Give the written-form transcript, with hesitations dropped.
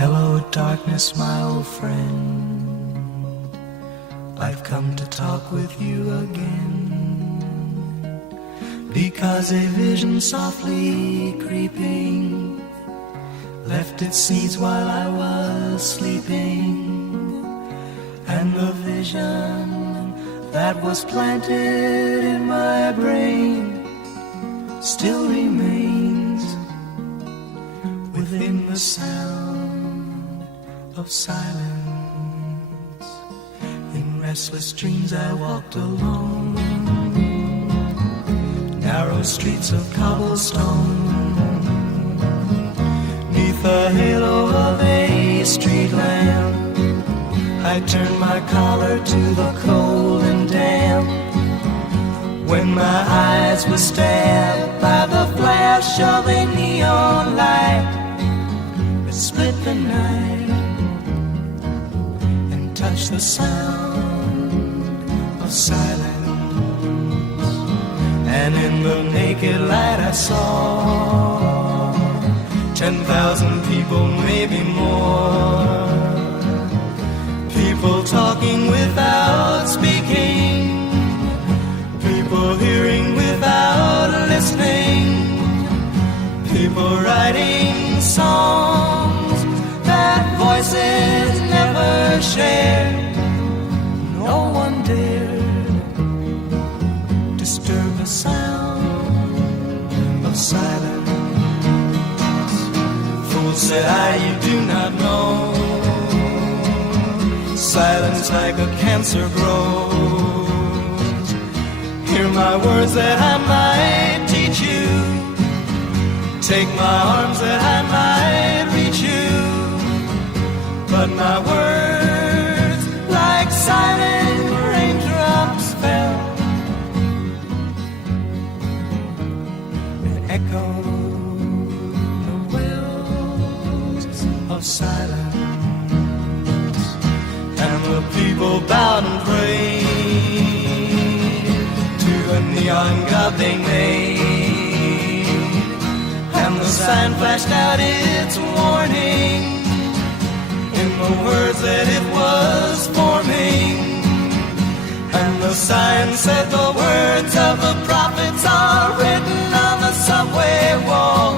Hello, darkness, my old friend. I've come to talk with you again, because a vision softly creeping left its seeds while I was sleeping, and the vision that was planted in my brain still remains within the sound of silence. In restless dreams I walked alone, narrow streets of cobblestone, neath the halo of a street lamp. I turned my collar to the cold and damp, when my eyes were stabbed by the flash of a neon light that split the night and touched the sound of silence. And in the naked light I saw 10,000 people, maybe more, people talking without speaking, people hearing without listening, people writing songs that voices never shared. No one dared disturb the sound of silence. Fool, said I, you do not know, silence like a cancer grows. Hear my words that I might teach you, take my arms that I might reach you, but my words like silent raindrops fell and echoed the wells of silence. And the people bowed and prayed to a neon god they made, and the sign flashed out its warning in the words that it was forming. And the sign said the words of the prophets are written on the subway wall.